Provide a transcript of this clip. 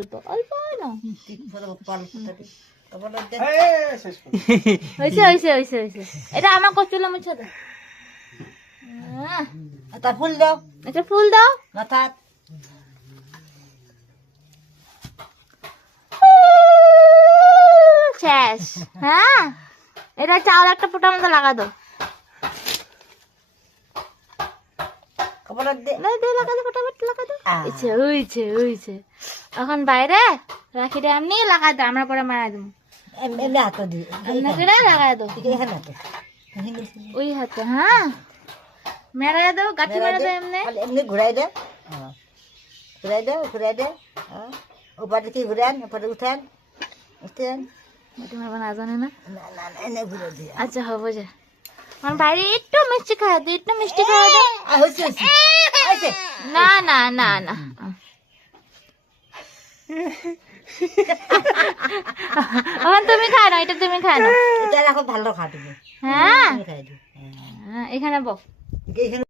অল্প অল্প নাও। হয়েছে হয়েছে হয়েছে হয়েছে। এটা আমার কচুলা মুছে দাও। তা ফুল দাও, একটা ফুল দাও। মাথা শেষ। হ্যাঁ, এটা চাউল একটা ফুটার মতো লাগা দাও। খবর দে। লাগা দাও, ফটাফট লাগা দাও। হয়েছে হয়েছে হয়েছে। এখন বাইরে রাখিটা এমনি লাগাই দাও, আমরা পরে মারা দেবো। এমনি হাতে দি, আপনাকে লাগাই দাও এখানে হাতে ওই হাতে। হ্যাঁ, মেরা দাও, গাঠি মেরা দাও এমনি। এমনি ঘুরাই দে, ঘুরাই দে, ঘুরাই দে। উপরে কি ঘুরান, উপরে উঠান, উঠেন। তোমার না জানে না। না না না, এনে ঘুরে দিয়ে। আচ্ছা হবো যা। আমার বাইরে একটু মিষ্টি খাওয়া দাও, একটু মিষ্টি খাওয়া দাও। হয়েছে হয়েছে। না না না না, এখন তুমি খাও না, এটা তুমি খাও না। এটা রাখো, ভালো খাটবে। হ্যাঁ, খাই দিই। এখানে বক। এখানে